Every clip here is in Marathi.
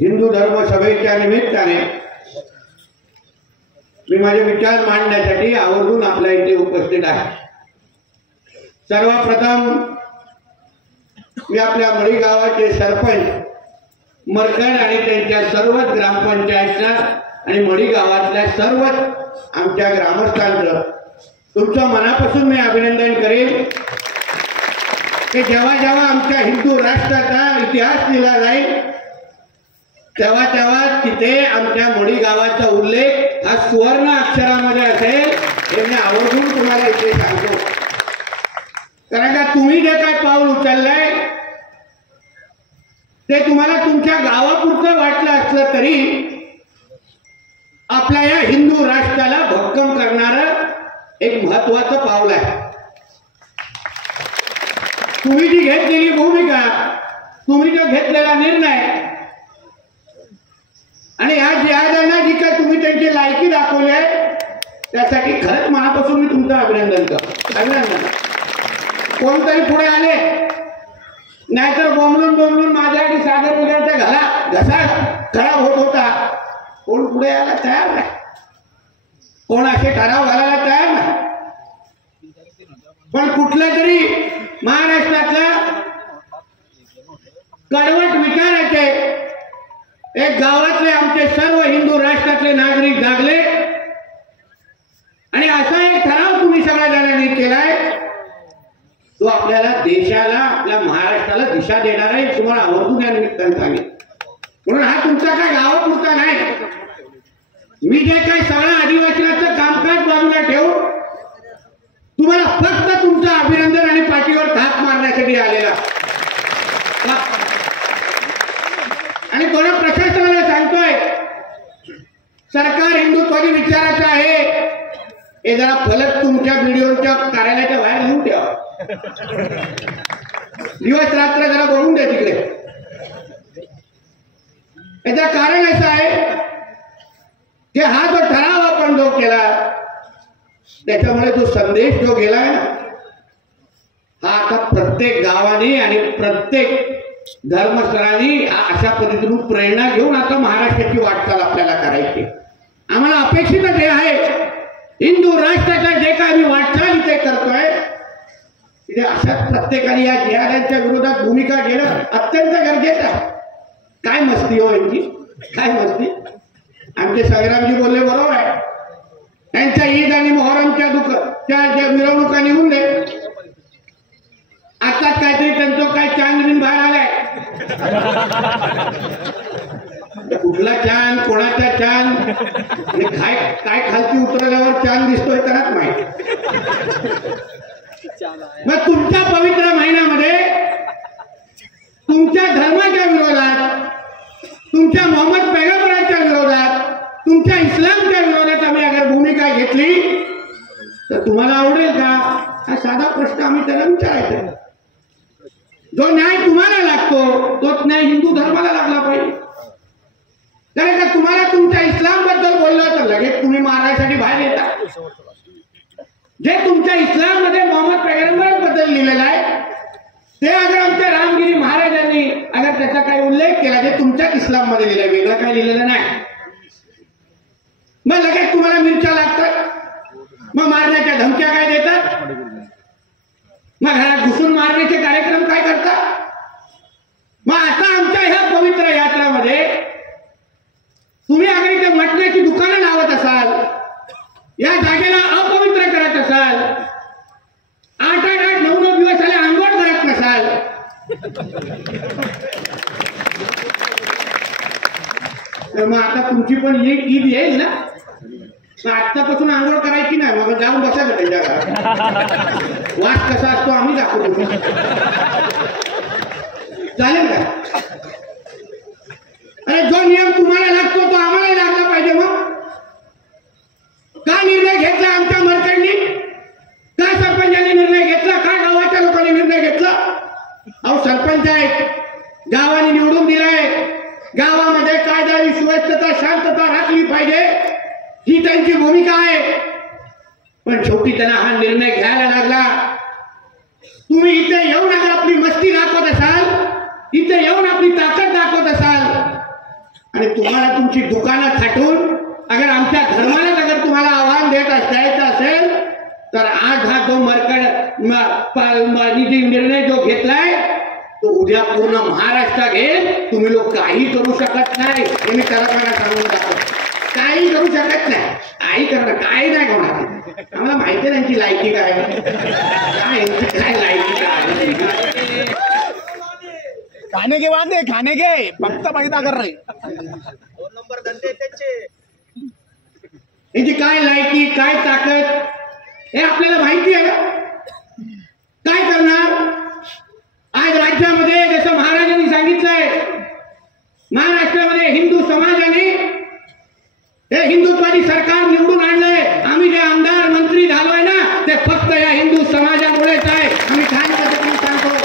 हिंदू धर्म सभेच्या निमित्ताने मी माझे विचार मांडण्यासाठी आवर्जून आपल्या इथे उपस्थित आहे। सर्वप्रथम मी आपल्या मळी गावाचे सरपंच मरकड आणि त्यांच्या सर्वच ग्रामपंचायतच्या आणि मळी गावातल्या सर्वच आमच्या ग्रामस्थांचं तुमचं मनापासून मी अभिनंदन करेन की जेव्हा जेव्हा आमच्या हिंदू राष्ट्राचा इतिहास लिहिला जाईल तेव्हा तेव्हा तिथे आमच्या मळी गावाचा उल्लेख हा सुवर्ण अक्षरामध्ये असेल हे मी आवर्जून तुम्हाला इथे सांगतो। कारण का तुम्ही जे काय पाऊल उचललंय ते तुम्हाला तुमच्या गावापुरतं वाटलं असलं तरी आपल्या या हिंदू राष्ट्राला भक्कम करणारं एक महत्वाचं पाऊल आहे। तुम्ही जी घेतलेली भूमिका, तुम्ही जो घेतलेला निर्णय आणि ह्या जिहादांना जी काय तुम्ही त्यांची लायकी दाखवली आहे त्यासाठी खरंच मनापासून मी तुमचं अभिनंदन करतो। अभिनंदन। कोणतरी पुढे आले नाहीतर बोंबलून बोंबलून माझ्यासाठी सागर वगैरे घसा खराब होत होता, कोण पुढे यायला तयार नाही, कोण असे ठराव घालायला तयार नाही। पण कुठल्या तरी महाराष्ट्रातल्या कडवट विचाराचे एक गावातले आमचे सर्व हिंदू राष्ट्रातले नागरिक जागले आणि असा एक ठराव तुम्ही सगळ्या जणांनी केलाय तो आपल्याला देशाला आपल्या महाराष्ट्राला दिशा देणार आहे। तुम्हाला आवर्जून या निमित्ताने सांगेन। म्हणून हा तुमचा काय गावापुरता नाही, मी जे काही सगळं आदिवासीचं कामकाज बाजूला ठेवून तुम्हाला फक्त तुमचं अभिनंदन आणि पाठीवर थाप मारण्यासाठी आलेला आणि थोडं प्रशासनाला सांगतोय सरकार हिंदुत्वादी विचाराचं आहे हे जरा फलक तुमच्या व्हिडिओच्या कार्यालयाच्या बाहेर लिहून ठेवा, दिवस रात्र जरा बघून द्या तिकडे। याचं कारण असं आहे की हा जो ठराव आपण जो केला त्याच्यामुळे जो संदेश जो गेलाय ना हा आता प्रत्येक गावाने आणि प्रत्येक धर्मस्थळांनी अशा पद्धतीने प्रेरणा घेऊन आता महाराष्ट्राची वाटचाल आपल्याला करायची। आम्हाला अपेक्षित हे आहे हिंदू राष्ट्राचा जे काय मी वाटचाल इथे करतोय तिथे अशाच प्रत्येकाने या जिहाद्यांच्या विरोधात भूमिका घेणं अत्यंत गरजेचं आहे। काय मस्ती हो यांची, काय मस्ती। आमचे संग्रामजी बोलले बरोबर आहे, त्यांच्या ईद आणि मोहरमच्या ज्या मिरवणुका निघून दे, आता काहीतरी त्यांचं काय चांद बिन बाहेर आलाय, कुठला चांद, कोणाचा चांद आणि काय काय खालती उतरल्यावर चांद दिसतोय त्यालाच माहिती। मग तुमच्या पवित्र महिन्यामध्ये तुमच्या धर्माच्या विरोधात, तुमच्या मोहम्मद पैगंबराच्या विरोधात, तुमच्या इस्लामच्या विरोधात आम्ही अगर भूमिका घेतली तर तुम्हाला आवडेल का? हा साधा प्रश्न आम्ही त्याला विचारायचा। जो न्याय तुम्हाला लागतो तोच न्याय हिंदू धर्माला लागला पाहिजे। कारण का तुम्हाला तुमच्या इस्लाम बद्दल बोललं तर लगेच तुम्ही मारायसाठी बाहेर येता। जे तुमच्या इस्लाम मध्ये मोहम्मद पैगंबराबद्दल लिहिलेलं आहे ते अगर आमच्या रामगिरी महाराजांनी अगर त्याचा काही उल्लेख केला जे तुमच्या इस्लाम मध्ये लिहिलं, वेगळं काही लिहिलेलं नाही, मग लगेच तुम्हाला मिरच्या लागतात, मग मारण्याच्या धमक्या काय देतात, मग घरात घुसून मारण्याचे कार्यक्रम काय करतात। मग आता आमच्या ह्या पवित्र यात्रामध्ये तुम्ही अगर इथे मटण्याची दुकानं लावत असाल, या जागेला अपवित्र करत असाल, 8-8, 9-9 दिवस आले आंघोळ करत नसाल, तर मग आता तुमची पण ईद येईल ना, आत्तापासून आंघोळ करायची नाही, मग जाऊन बसायचं त्यांच्या घरात, वास कसा असतो आम्ही दाखवतो, चालेल का? अरे जो नियम तुम्हाला लागतो तो आम्हालाही लागला पाहिजे। मग का निर्णय घेतला आमच्या मरकंडी, का सरपंचांनी निर्णय घेतला, का गावाच्या लोकांनी निर्णय घेतला? अहो सरपंच आहेत, गावाने निवडून दिलाय, गावामध्ये कायदा आणि सुव्यवस्था शांतता राखली पाहिजे ही त्यांची भूमिका आहे। पण शेवटी त्यांना हा निर्णय घ्यायला लागला। तुम्ही इथे येऊन अगर आपली मस्ती दाखवत असाल, इथे येऊन आपली ताकद दाखवत असाल आणि तुम्हाला तुमची दुकानं थाटून अगर आमच्या धर्मालाच अगर तुम्हाला आव्हान द्यायचं असेल तर आज हा जो निधी निर्णय जो घेतलाय तो उद्या पूर्ण महाराष्ट्र घेईल. तुम्ही लोक काही करू शकत नाही हे मी त्याला सांगून जातो. काही करू शकत नाही. काही करणार काही नाही होणार. आम्हाला माहिती आहे त्यांची लायकी काय काय लायकी काय. खाने के वादे खाने के फक्त पैदा कर रहे. 2 नंबर धंदे त्यांचे. यांची काय लायकी काय ताकद हे आपल्याला माहिती आहे ना. काय करणार आज राज्यामध्ये जसं महाराजांनी सांगितलंय महाराष्ट्रामध्ये हिंदू समाजाने हे हिंदुत्वादी सरकार निवडून आणलंय. आम्ही जे आमदार मंत्री झालोय ना ते फक्त या हिंदू समाजामुळेच आहे. आम्ही ठाम पद्धतीने सांगतो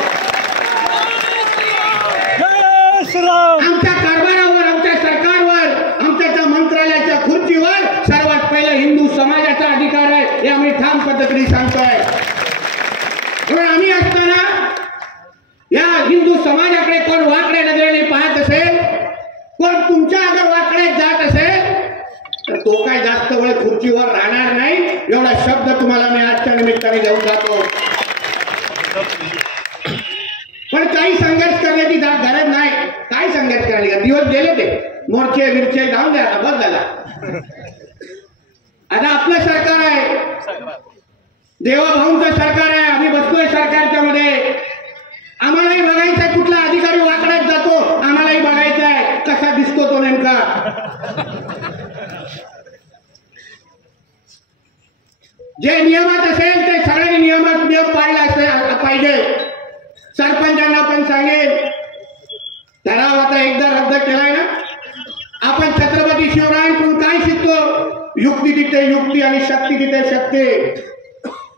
आमच्या कारभारावर आमच्या सरकारवर आमच्या त्या मंत्रालयाच्या खुर्चीवर सर्वात पहिलं हिंदू समाजाचा अधिकार आहे हे आम्ही ठाम पद्धतीने सांगतोय. म्हणून आम्ही असताना या हिंदू समाजाकडे कोण वाकड्या नजरेने पाहत असेल कोण तुमच्या अगर वाकड्यात जात असेल तर तो काय जास्त वेळ खुर्चीवर राहणार नाही. एवढा शब्द तुम्हाला मी आजच्या निमित्ताने देऊन जातो. पण काही संघर्ष करण्याची गरज नाही. काय संघर्ष करायला दिवस गेले ते मोर्चे बिरचे जाऊन द्या आता बस झाला. आता आपलं सरकार आहे देवाभाऊंचं सरकार आहे. आम्ही बसतोय सरकारच्या मध्ये. आम्हालाही बघायचं आहे कुठला अधिकारी वाकड्यात जातो. आम्हालाही बघायचं आहे कसा दिसतो तो नेमका. जे नियमात असेल ते सगळे नियम पाळले पाहिजे. सरपंचांना पण सांगेल ठराव आता एकदा रद्द केलाय ना. आपण छत्रपती शिवरायांकडून काय शिकतो युक्ती तिथे युक्ती आणि शक्ती तिथे शक्ती.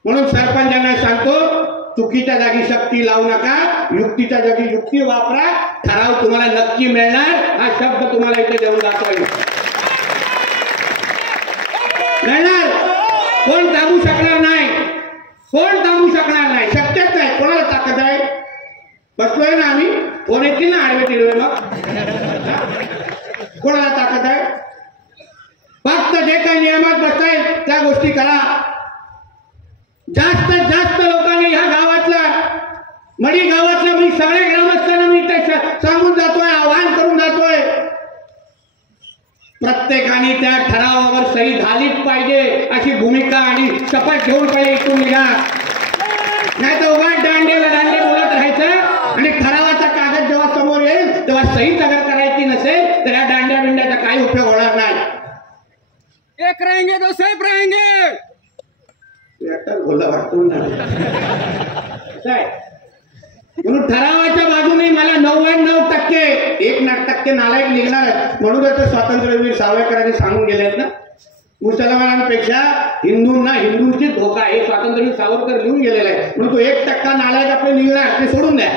म्हणून सरपंचांना सांगतो चुकीच्या जागी शक्ती लावू नका. युक्तीच्या जागी युक्ती वापरा. ठराव तुम्हाला नक्की मिळणार हा शब्द तुम्हाला इथे देऊन जातोय. मिळणार. कोण थांबू शकणार नाही. कोण थांबू शकणार नाही. शक्यच नाही. कोणाला ताकद आहे. बसलोय ना आम्ही कोण येतील ना आडवे तिडवे मग कोणाला ताकद आहे. फक्त जे काही नियमात बसताय त्या गोष्टी करा. जास्तीत जास्त लोकांनी ह्या गावातल्या मडी गावातल्या मी सगळ्या ग्रामस्थांना मी सांगून जातोय आवाहन करून जातोय प्रत्येकाने त्या ठरावावर सही झालीच पाहिजे अशी भूमिका आणि शपथ घेऊन पाहिजे इथून निघा. नाही तर उभा दांडे बोलत राहायचं आणि ठरावाचा कागद जेव्हा समोर येईल तेव्हा सहीच अगर करायची नसेल तर या दांड्या बिंड्याचा काही उपयोग होणार नाही. एक रहेंगे तो सेफ रहेंगे. बोला वाटतो ना म्हणून ठरावाच्या बाजूने मला 99% 1% नालायक निघणार आहे. म्हणून आता स्वातंत्र्यवीर सावरकरांनी सांगून गेलेत ना मुसलमानांपेक्षा हिंदूंना हिंदूंची धोका हे स्वातंत्र्यवीर सावरकर लिहून गेलेला आहे. म्हणून तो 1% नालायक आपले निघणार ते सोडून द्या.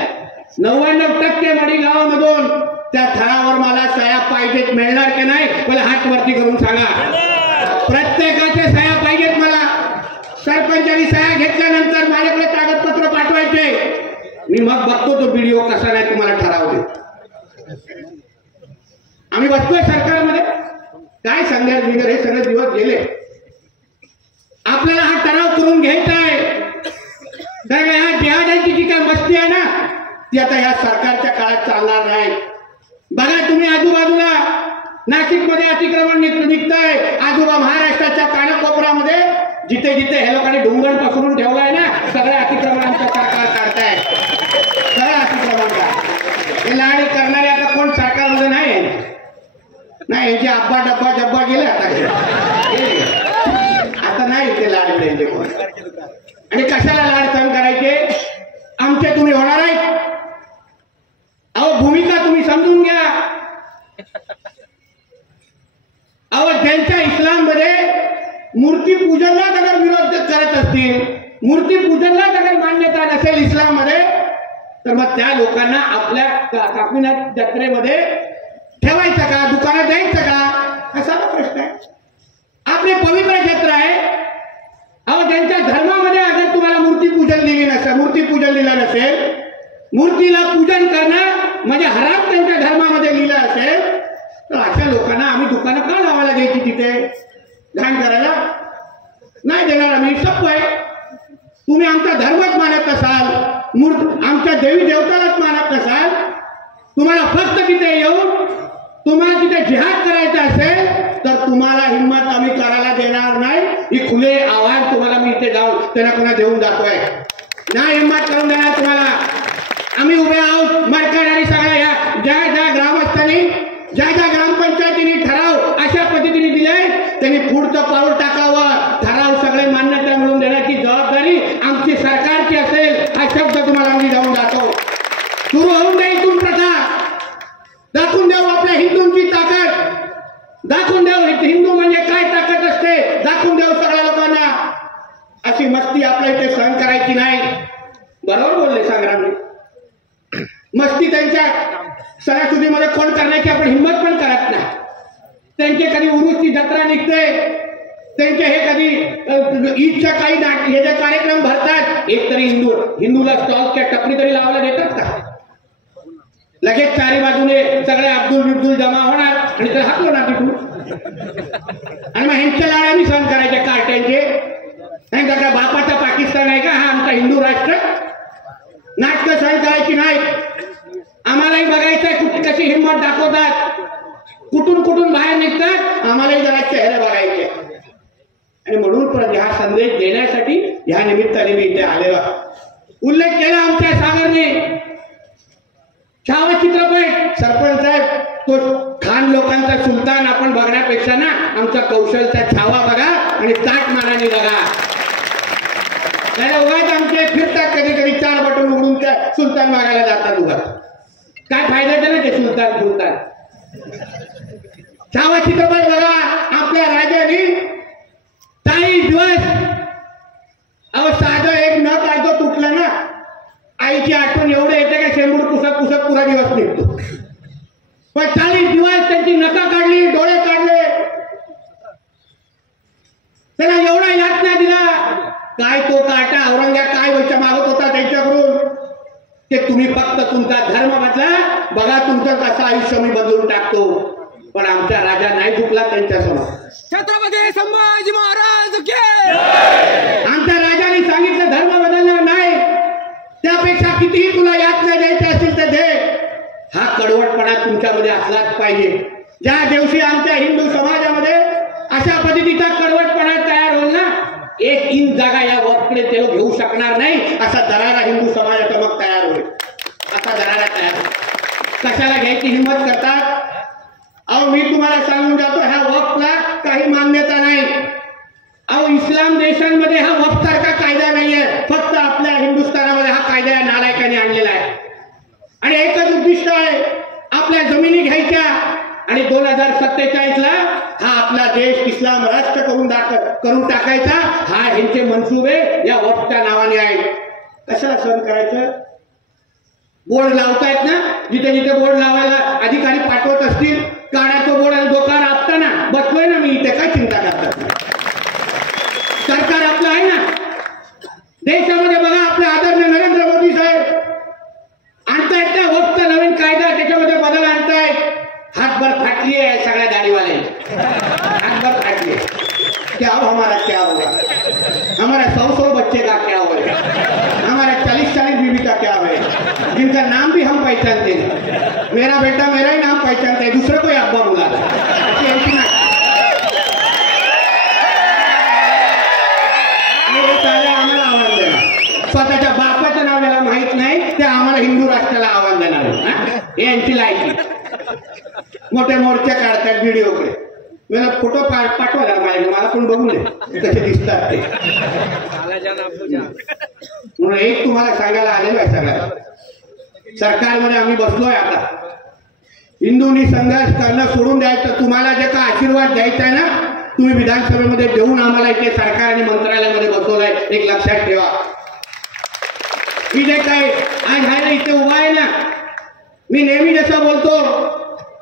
99% मडी गावामधून त्या ठरावावर मला सह्या पाहिजेत. मिळणार की नाही मला हात वरती करून सांगा. प्रत्येकाचे सह्या पाहिजेत मला. सरपंचांनी सह्या घेतल्यानंतर माझ्याकडे कागदपत्र पाठवायचे. मी मग बघतो तो व्हिडिओ कसा नाही तुम्हाला ठराव देत. आम्ही बसतोय सरकारमध्ये काय संघर्ष वगैरे हे सगळे दिवस गेले. आपल्याला हा ठराव करून घ्यायचा आहे. तर ह्या जिहादाची जी काय मस्ती आहे ना ती आता ह्या सरकारच्या काळात चालणार नाही. बघा तुम्ही आजूबाजूला नाशिकमध्ये अतिक्रमण निघतंय. आजूबा महाराष्ट्राच्या कानाकोपऱ्यामध्ये जिथे जिथे हे लोकांनी डोंगर पसरून ठेवलाय ना सगळ्या अतिक्रमणांचं सरकार काढताय. सगळ्या अतिक्रमण हे लाड करणारे आता कोण सरकारमध्ये नाही. यांचे अब्बा डब्बा जब्बा गेले आता नाही ते लाड मिळाले कोण. आणि कशाला लाड सहन करायचे. आमचे तुम्ही होणार आहे. अहो भूमिका तुम्ही समजून घ्या. अहो त्यांच्या इस्लाममध्ये मूर्ती पूजनलाच अगर विरोध करत असतील मूर्ती पूजनलाच अगर मान्यता नसेल इस्लाम मध्ये तर मग त्या लोकांना आपल्या कापीनाथ जत्रेमध्ये ठेवायचं का दुकानात द्यायचं का असा प्रश्न आहे. आपली पवित्र जत्रा आहे. अहो त्यांच्या धर्मामध्ये अगर तुम्हाला मूर्ती पूजन दिली नसेल मूर्ती पूजन दिलं नसेल मूर्तीला पूजन करणं म्हणजे हराम त्यांच्या धर्मामध्ये लिहिलं असेल तर अशा लोकांना आम्ही दुकानं का लावायला द्यायची तिथे घाण करायला? नाही देणार आम्ही. सप्प आहे. तुम्ही आमचा धर्मच मानत नसाल, आमच्या देवी देवतालाच मानत नसाल, तुम्हाला फक्त तिथे येऊन तुम्हाला तिथे जिहाद करायचा असेल तर तुम्हाला हिंमत आम्ही करायला देणार नाही. ही खुले आव्हान तुम्हाला मी इथे जाऊन त्यांना कोणा देऊन जातोय. नाही हिंमत करून देणार तुम्हाला. आम्ही उभे आहोत. मरकड आणि सगळ्या या ज्या ग्रामस्थांनी ज्या ग्रामपंचायतीने ठराव अशा पद्धतीने दिलाय त्यांनी पुढचं पाऊल टाकावं. ठराव सगळे मान्यता मिळवून देण्याची जबाबदारी आमची सरकारची असेल हा शब्द तुम्हाला आम्ही जाऊन जातो. सुरू होऊन दे इथून प्रथा. दाखवून देऊ आपल्या हिंदूंची ताकद. दाखवून देऊ हिंदू म्हणजे काय ताकद असते. दाखवून देऊ सगळ्या लोकांना. अशी मस्ती आपल्या इथे सहन करायची नाही. बरोबर बोलले संग्रामजी. मस्ती त्यांच्या सणासुदीमध्ये कोण करण्याची आपण हिंमत पण करत नाही. त्यांचे कधी उरुसची जत्रा निघते, त्यांचे हे कधी ईदच्या काही हे जे कार्यक्रम भरतात, एक तरी हिंदूला स्टॉलच्या टपरी तरी लावायला देतात का? लगेच चारी बाजूने सगळे अब्दुल जमा होणार आणि तर हाकलो ना तिथून. आणि मग ह्यांच्या लाड्यानी सहन करायचे कार्ट्यांचे. नाही का बापाचा पाकिस्तान आहे का हा आमचा हिंदू राष्ट्र? नाटकं सहन करायची नाही. आम्हालाही बघायचंय कशी हिंमत दाखवतात, कुठून बाहेर निघतात. आम्हालाही जरा चेहरे बघायचे. आणि म्हणून हा संदेश देण्यासाठी ह्या निमित्ताने मी इथे आलेलो. उल्लेख केला आमच्या सागरने. छावा चित्रपट सरपंच साहेब तो खान लोकांचा सुलतान आपण बघण्यापेक्षा ना आमचा कौशलचा छावा बघा आणि ताट मानाने बघा. त्याला उगाच आमचे फिरतात कधी कधी 4 बटन उघडून त्या सुलतान बघायला जातात. उगाच काय फायदा ना ते सुलतान. छावा चित्रपट बघा. आपल्या राजाने 40 दिवस साधं एक न काढतो तुटलं ना आईची आठवण एवढं येते का शेंबूड पुसत पुरा दिवस निघतो. पण 40 दिवस त्यांची नका काढली, डोळे काढले, त्याला एवढा यातना दिला. काय तो काटा औरंग्या काय व्हायच्या मागत होता त्यांच्याकडून ते तुम्ही फक्त तुमचा धर्म बदला, बघा तुमचं कसं आयुष्य मी बदलून टाकतो. पण आमचा राजा नाही झुकला त्यांच्यासमोर. छत्रपती संभाजी महाराज के. आमच्या राजाने सांगितलं धर्म बदलणार नाही, त्यापेक्षा कितीही तुला यातना द्यायची असेल तर दे. हा कडवटपणा तुमच्यामध्ये असलाच पाहिजे. ज्या दिवशी आमच्या हिंदू समाजामध्ये अशा पद्धतीचा कडवटपणा तयार होईल ना, 1 इंच जागा या वक्तकडे ते घेऊ शकणार नाही असा दरारा हिंदू समाजाचा मग तयार होईल. असा दरारा तयार होईल. कशाला घ्यायची हिंमत करतात? अहो मी तुम्हाला सांगून जातो ह्या वक्फला काही मान्यता नाही. अहो इस्लाम देशांमध्ये हा वक्फ सारखा कायदा नाहीये. फक्त आपल्या हिंदुस्थानामध्ये हा कायदा या नालायकांनी आणलेला आहे. आणि एकच उद्दिष्ट आहे, आपल्या जमिनी घ्यायच्या आणि 2047ला हा आपला देश इस्लाम राष्ट्र करून टाकायचा. हा ह्यांचे मनसुबे या वक्फच्या नावाने आहेत. कशाला सहन करायचं? बोर्ड लावतायत ना, जिथे जिथे बोर्ड लावायला अधिकारी पाठवत असतील, काढायचं बोर्ड आणि दोकार आपताना बसलोय ना मी इथे. काय चिंता करतात? सरकार आपलं आहे ना. देशामध्ये बघा आपले आदरणीय नरेंद्र मोदी साहेब आणतायत ना वक्फ नवीन कायदा, त्याच्यामध्ये बदल आणतायत. हातभर फाटली आहे सगळ्या दाढीवाले, हातभर फाटली. क्या हमारा क्या होगा? हमारा 100 बच्चे का क्या होगा? हमारा 40 बीवी का क्या है? जिनका नाम भी हम पहचानते हैं. मेरा बेटा मेरा ही नाम पहचानता है, दूसरे कोई अब्बा बुलाता है. आम्हाला आव्हान देणार. स्वतःच्या बापाचं नाव याला माहित नाही ते आम्हाला हिंदू राष्ट्राला आव्हान देणार. हे यांची लायकी. मोठे मोर्चे काढतात व्हिडिओकडे. मला फोटो पाठवा मला पण बघून दे कसे दिसतात ते. म्हणून एक तुम्हाला सांगायला आलेलो आहे सगळ्याला. सरकारमध्ये आम्ही बसलोय आता. हिंदूंनी संघर्ष करणं सोडून द्यायचं. तुम्हाला जे का आशीर्वाद द्यायचा आहे ना, तुम्ही विधानसभेमध्ये देऊन आम्हाला इथे सरकार आणि मंत्रालयामध्ये बसवलंय. एक लक्षात ठेवा. मी जे काय आज आहे ना इथे उभा आहे ना, मी नेहमी जसं बोलतो,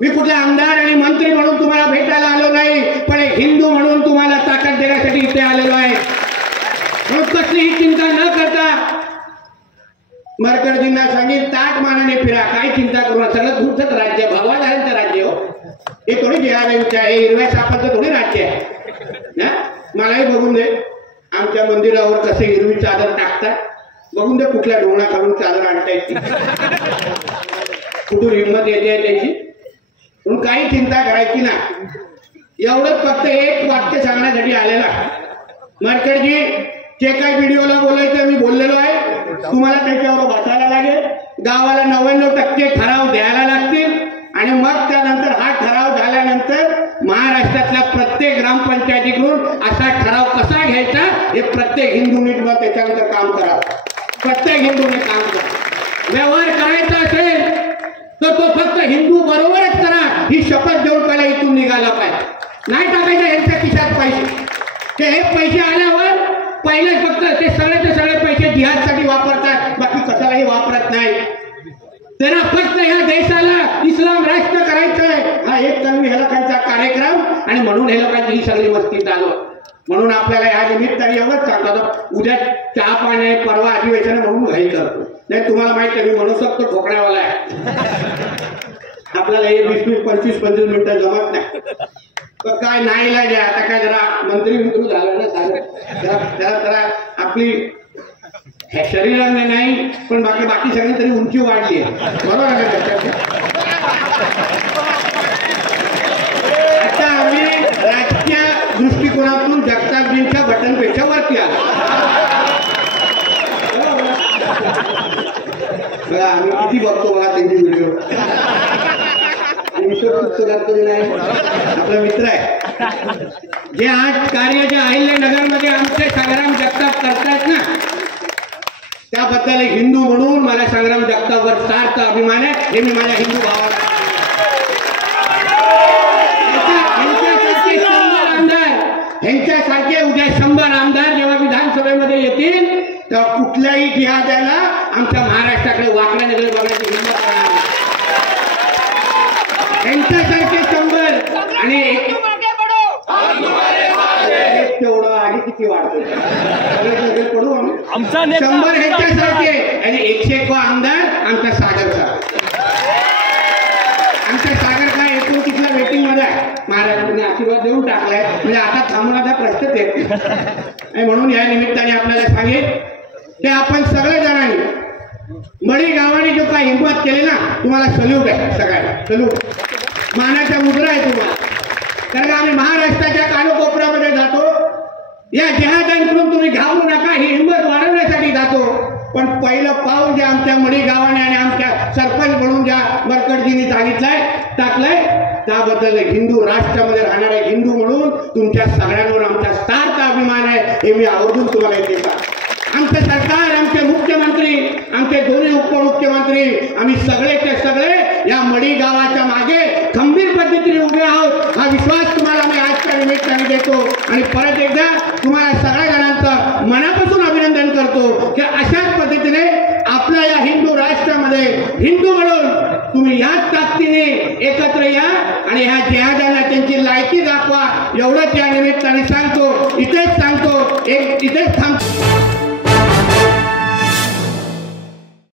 मी कुठला आमदार आणि मंत्री म्हणून तुम्हाला भेटायला आलो नाही, पण एक हिंदू म्हणून तुम्हाला ताकद देण्यासाठी इथे आलेलो आहे. म्हणून कसलीही चिंता न करता मरकरजींना सांगितलं ताट मानाने फिरा. काय चिंता करू नका. सगळं तुमचंच राज्य, भगवान आहे राज्य. हो हे थोडी जिहाद्यांचं आहे, हिरव्या सापाचं थोडी राज्य आहे ना. मलाही बघून दे आमच्या मंदिरावर कसे हिरवी चादर टाकतात, बघून दे कुठल्या डोंगरा काढून चादर आणता येते, कुठून हिंमत येते त्याची. म्हणून काही चिंता करायची ना. एवढंच फक्त एक वाक्य सांगण्यासाठी आलेला. मरकटजी जे काही व्हिडिओला बोलायचं मी बोललेलो आहे, तुम्हाला त्याच्यावर बसायला लागेल. गावाला 99% ठराव द्यायला लागतील आणि मग त्यानंतर हा ठराव झाल्यानंतर महाराष्ट्रातल्या प्रत्येक ग्रामपंचायतीकडून असा ठराव कसा घ्यायचा हे प्रत्येक हिंदूंनी त्याच्यानंतर काम करा. प्रत्येक हिंदूने काम करा. व्यवहार करायचा असेल तर तो फक्त हिंदू बरोबरच करा ही शपथ देऊन पहिला इथून निघाला पाहिजे. नाही टाकायचं यांच्या खिशात पैसे. ते हे पैसे आल्यावर पहिले फक्त ते सगळे पैसे जिहादसाठी वापरतात, बाकी कशालाही वापरत नाही. त्यांना फक्त ह्या देशाला इस्लाम राष्ट्र करायचं आहे, हा एक कलमी हे लोकांचा कार्यक्रम. आणि म्हणून हे लोकांची ही सगळी मस्ती चालू. म्हणून आपल्याला ह्या निमित्ताने एवढंच सांगतो, उद्या चहा पाणी परवा अधिवेशन म्हणून घाई करतो. नाही तुम्हाला माहिती आहे मी म्हणू शकतो ठोकण्यावाला आहे. आपल्याला हे 20-25 मिनिटं जमत नाही. तर काय नाही लागे आता काय जरा मंत्री झालं ना, जरा आपली शरीराने नाही पण बाकी सगळी तरी उंची वाढली आहे. बरोबर आहे. आता आम्ही राजकीय दृष्टिकोनातून जगतापजींच्या बटनपेक्षा वरती आलो. बघा आम्ही किती बघतो बघा त्यांची व्हिडिओ. आपला मित्र आहे जे आज कार्य जे अहिल्यानगरमध्ये आमचे संग्राम जगताप करतात ना, त्याबद्दल एक हिंदू म्हणून मला संग्राम जगतापवर सार्थ अभिमान आहे. हे मी माझ्या हिंदू भावाला ह्यांच्यासारखे उद्या 100 आमदार जेव्हा विधानसभेमध्ये येतील तेव्हा कुठल्याही जिहाद्याला आमच्या महाराष्ट्राकडे वाकड्या नगरे बघायची हिंमत करणार. त्यांच्यासारखे 100 आणि तेवढं आणि किती वाढतो पडू आम्ही 100 ह्यांच्यासारखे आणि 101 आमदार आमचा सागर साहेब. आमच्या सागर काय एकूण तिथल्या वेटिंग मध्ये आहे. महाराजांनी आशीर्वाद देऊन टाकलाय म्हणजे आता थांबवण्याचा प्रश्नच येत नाही. म्हणून या निमित्ताने आपल्याला सांगेल की आपण सगळ्या जणांनी मडी गावाने जो काही हिंमत केली ना, तुम्हाला सल्यूट आहे. सगळ्यांना सल्यूट, मानाच्या मुद्रा आहे तुम्हाला. कारण आम्ही महाराष्ट्राच्या कानकोपऱ्यामध्ये जातो, या जिहाद्यांकडून तुम्ही घाबरू नका ही हिंमत वाढवण्यासाठी जातो. पण पहिलं पाऊल जे आमच्या मडी गावाने आणि आमच्या सरपंच म्हणून ज्या मरकटजींनी टाकलंय त्याबद्दल हिंदू राष्ट्रामध्ये राहणारे हिंदू म्हणून तुमच्या सगळ्यांवर आमचा सार्थ अभिमान आहे. हे मी आवर्जून तुम्हाला येते. आमचं सरकार, आमचे मुख्यमंत्री, आमचे दोन्ही उपमुख्यमंत्री, आम्ही सगळेचे सगळे या मडी गावाच्या मागे खंबीर पद्धतीने उभे आहोत. हा विश्वास तुम्हाला मी आजच्या निमित्ताने देतो आणि परत एकदा तुम्हाला सगळ्या जणांचं मनापासून अभिनंदन करतो की अशाच पद्धतीने आपल्या या हिंदू राष्ट्रामध्ये हिंदू म्हणून तुम्ही याच ताकदीने एकत्र या आणि ह्या जिहाद्यांना त्यांची लायकी दाखवा. एवढंच या निमित्ताने सांगतो. इथेच थांबतो.